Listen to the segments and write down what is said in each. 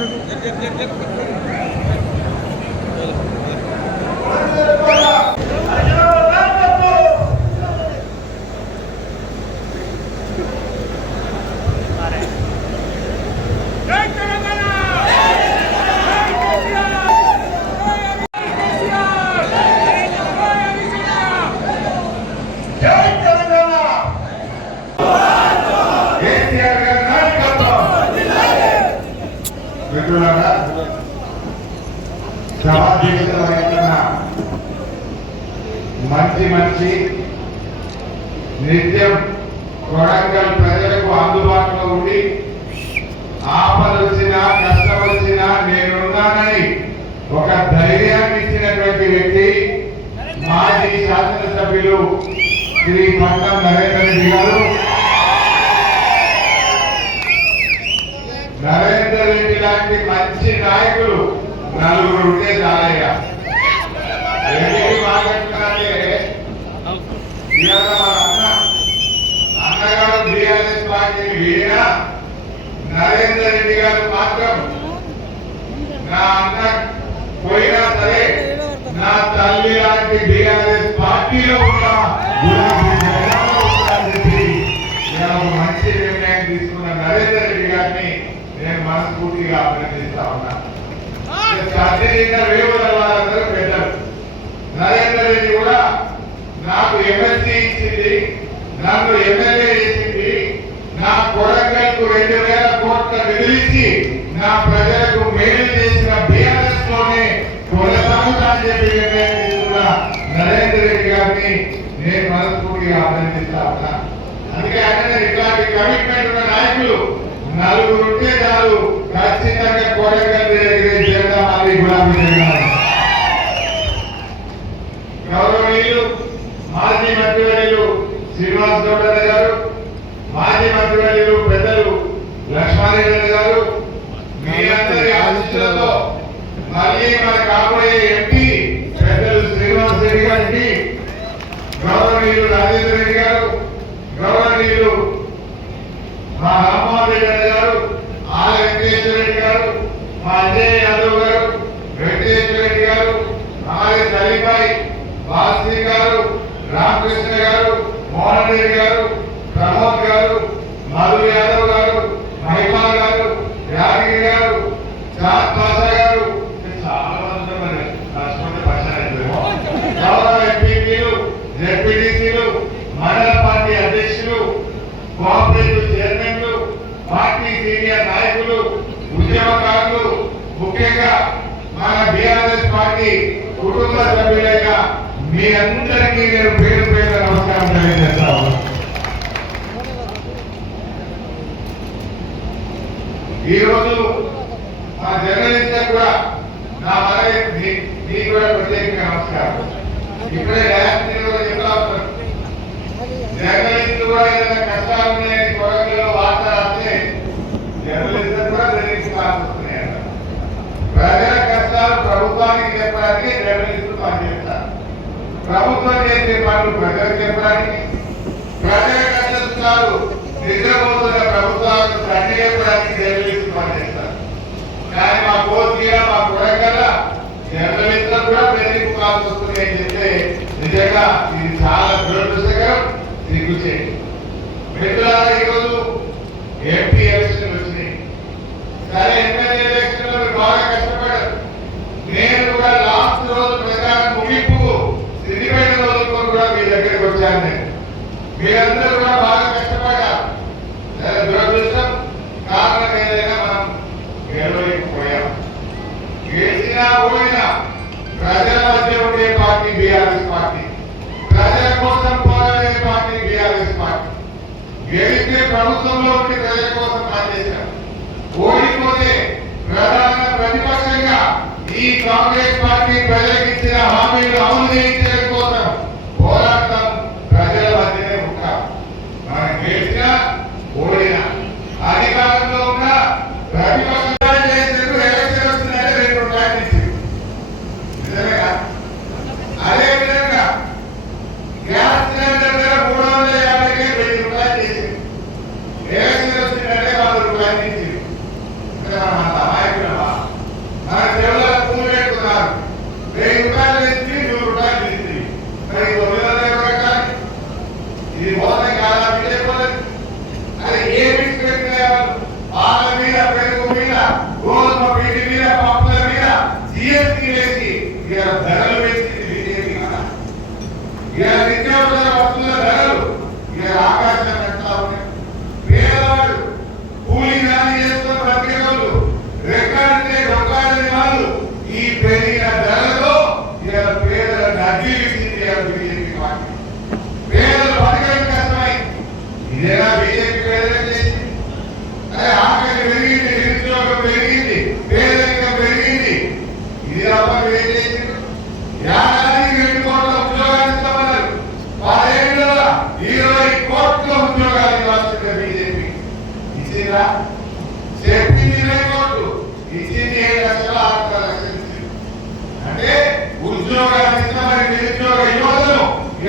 Yep, yep, yep, yep. సభాధ్యక్షులు వహిస్తున్న మంచి మంచి నిత్యం కొడంగల్ ప్రజలకు అందుబాటులో ఉండి ఆపద వచ్చినా కష్టం వచ్చినా నేనున్నానని ఒక ధైర్యాన్ని ఇచ్చినటువంటి వ్యక్తి మాజీ శాసనసభ్యులు శ్రీ పట్నం నరేంద్ర రెడ్డి గారు. నరేంద్ర రెడ్డి లాంటి మంచి నాయకులు నలుగురు ఉంటే చాలయ్యా. ఎందుకు మాట్లాడుతున్నారంటే అన్నగారు బీఆర్ఎస్ పార్టీ నరేంద్ర రెడ్డి గారు మాత్రం నా అన్న పోయినా సరే నా తల్లి లాంటి బీఆర్ఎస్ పార్టీలో మంచి నిర్ణయం తీసుకున్న నరేంద్ర రెడ్డి గారిని నేను మనస్ఫూర్తిగా అభినందిస్తా ఉన్నాను. వారందరూ నరేంద్ర రెడ్డి కూడా నాకు ఎమ్మెల్సీ ఇచ్చింది నన్ను ఎమ్మెల్యే చేసింది నా కొడంగల్కు రెండు వేల కోట్ల నిధులిచ్చి నా ప్రజలకు మేలు చేసిన బీఆర్ఎస్లోనే చెప్పి నరేంద్ర రెడ్డి గారిని నేను మనస్ఫూర్తిగా అభినందిస్తా ఉన్నా. అందుకే ఆయన ఇట్లాంటి కమిట్మెంట్ ఉన్న నాయకులు నలుగురు ఉంటే చాలు ఖచ్చితంగా కొడంగల్ దగ్గర గౌరవనీయులు మాజీ మంత్రివర్యులు శ్రీనివాస్ గౌడ గారు మాజీ మంత్రివర్యులు పెద్దలు లక్ష్మారెడ్డి గారు నా మరి మీకు కూడా ప్రత్యేకంగా నమస్కారం. ఇప్పుడే జర్నలిస్టులు కూడా ఏదైనా కష్టాలు ఉన్నాయని కొడంగల్లో వార్త రాస్తే జర్నలిస్టులు కూడా ప్రజల కష్టాలు ప్రభుత్వానికి చెప్పడానికి జర్నలిస్టులు పనిచేస్తారు. ప్రభుత్వం చేసే పనులు ప్రజలకు చెప్పడానికి. ప్రజల కష్టాలు నిద్రపోతున్న ప్రభుత్వాలకు తండ్రి చెప్పడానికి జర్నలిస్టులు కానీ మా కోతిగా మా కొడంగల్ జర్నలిస్టులు కూడా బెదిరింపు కాల్సి వస్తుంది అని చెప్తే నిజంగా ఇది చాలా దురదృష్టకరం. సిగ్గుచేయండి మిత్రులారా ఈరోజు ఎంపీ ఎలక్షన్లు వచ్చినాయి సరే ఎమ్మెల్యే ఎలక్షన్లో మీరు బాగా కష్టపడారు నేను కూడా లాస్ట్ రోజు ప్రచారం ముగింపు సిద్దిపేట రోజుల్లో కూడా మీ దగ్గరికి వచ్చాను నేను మీరందరూ కూడా బాగా కష్టపడ్డారు సరే దురదృష్టం కారణం ఏదైనా మనం గెలవలేకపోయాం గెలిచినా ఓడినా ప్రజల మధ్య ఉండే పార్టీ బీఆర్ఎస్ పార్టీ ప్రజల కోసం పోరాడే పార్టీ బీఆర్ఎస్ పార్టీ గెలిస్తే ప్రభుత్వంలో ఉండి ప్రజల కోసం పనిచేశారు ఓడిపోతే ప్రధాన ప్రతిపక్షంగా ఈ కాంగ్రెస్ పార్టీ ప్రజలకు ఇచ్చిన హామీలు అమలు చేయించారు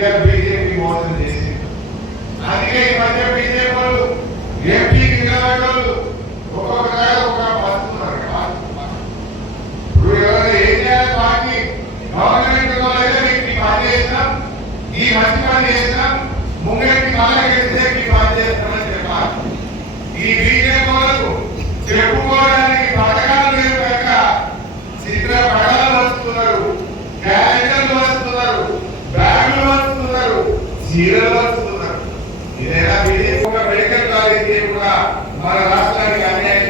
Miguel చీరలు నేనైనా విజయపూర్ణ మెడికల్ కాలేజీ కూడా మన రాష్ట్రానికి అన్యాయం.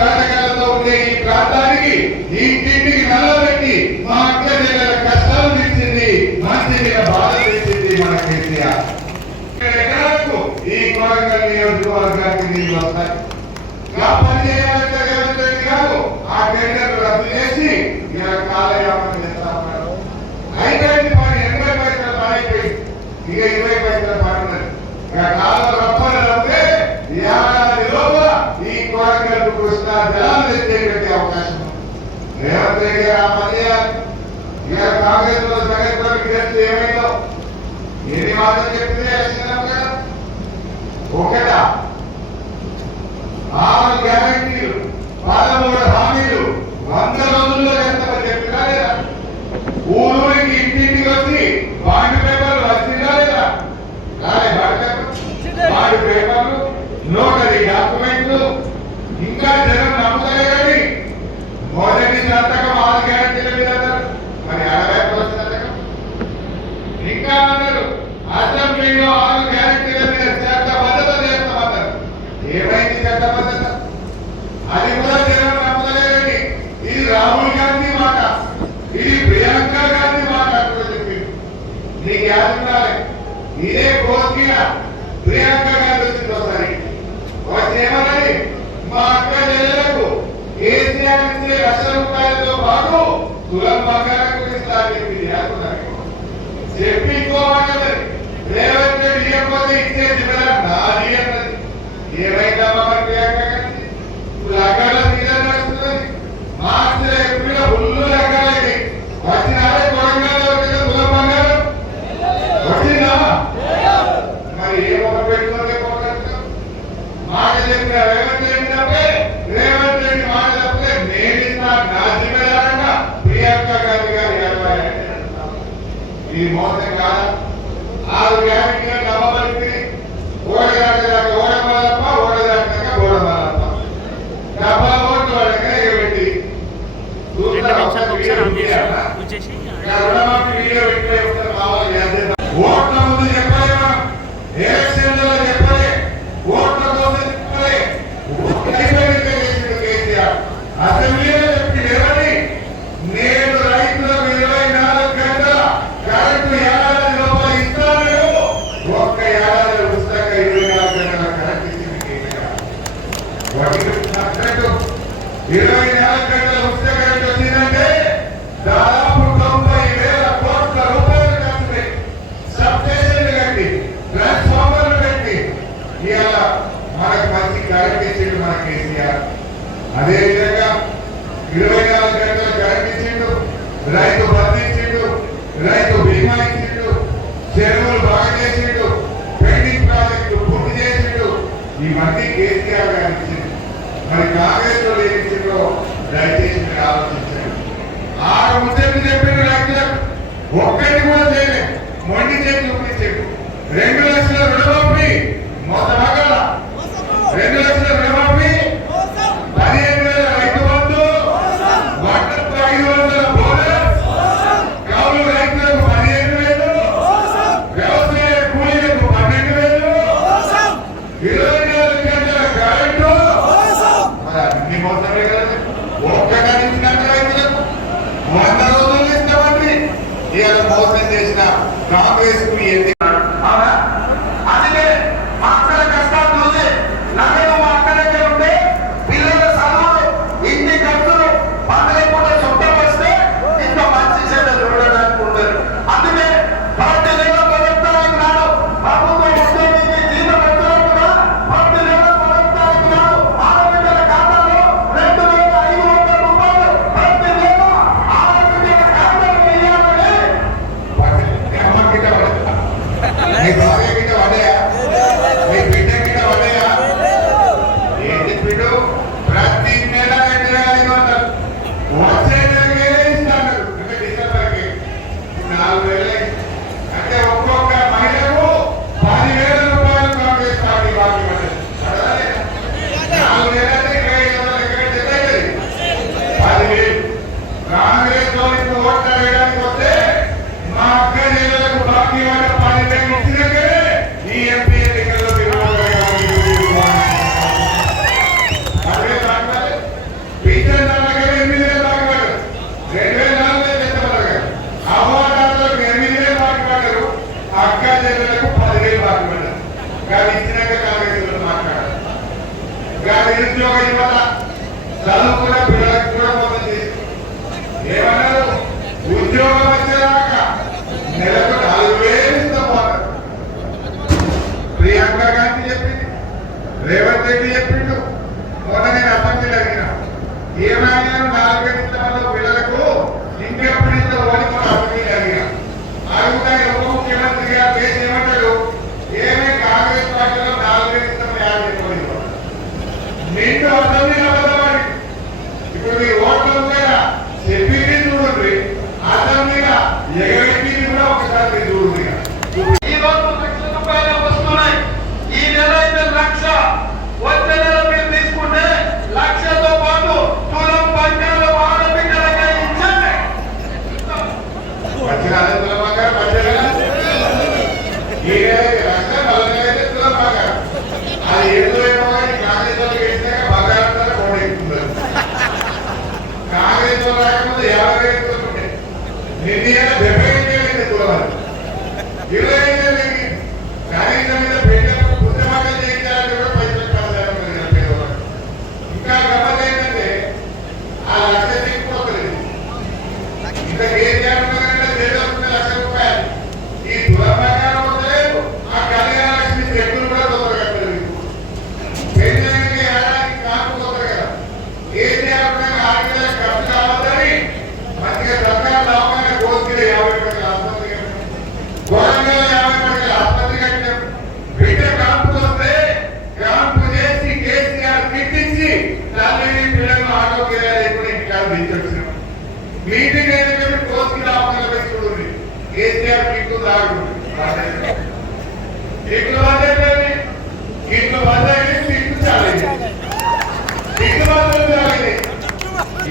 ప్రాణకాలంలో ఉండే ఈ ప్రాంతానికి ఈ తిండికి నల్లబెట్టి మా అక్క చెల్లెల కష్టాలు తెచ్చింది మంచి బాధ తెచ్చింది మన కేసీఆర్. ఎకరాలకు ఈ కోరకల్ నియోజకవర్గానికి నీళ్ళు వస్తాయి. ఇలా పనిచేయాలంటే రేవంత్ ఆ టెండర్ రద్దు చేసి ఇలా కాలయాపన చేస్తా ఉన్నారు. అయిపోయింది పని ఎనభై పైసల పని అయిపోయింది ఇక ఇరవై పైసల పని ఉన్నది ఇక కాలం రప్పన ವ್ಯಾಮೃತ್ಯಕ್ಕೆ ಅವಕಾಶ ರೇವಂತ್ರಿಗೆ ಆ ಮನೆಯ ಈಗ ಕಾಂಗ್ರೆಸ್ ಜಗತ್ವ ವಿಜ್ಞಪ್ತಿ ಏನೇನು ಏನೇ ಮಾತು ಚೆಪ್ಪಿದೆ ಓಕೆನಾ ಆರು ಗ್ಯಾರಂಟಿಗಳು ಪದಮೂడు డివైడ్ చేద్దామన్న అది కూడా జగన్ నమ్మలేదండి ఇది రాహుల్ గాంధీ మాట ఇది ప్రియాంక గాంధీ మాట కూడా చెప్పి నీకు యాదండి ఇదే కోరిక ప్రియాంక గాంధీ వచ్చింది ఒకసారి వచ్చేమన్నది మా అక్క చెల్లెలకు కేసీఆర్ ఇచ్చే లక్ష రూపాయలతో పాటు తులం బంగారం కూడా ఇస్తారని చెప్పింది చెప్పి ఇంకో మాట రేవంత్ రెడ్డి ఇవ్వకపోతే ఇచ్చేది ఏమైందమ్మా మరి ప్రియాంక ఒకసారి ఆఫ్ చేసి వచ్చేసి ఓట్ల ముందు చెప్పలేమా? రెండు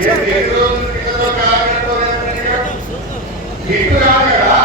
ఏ కిట్టు కాదు కదా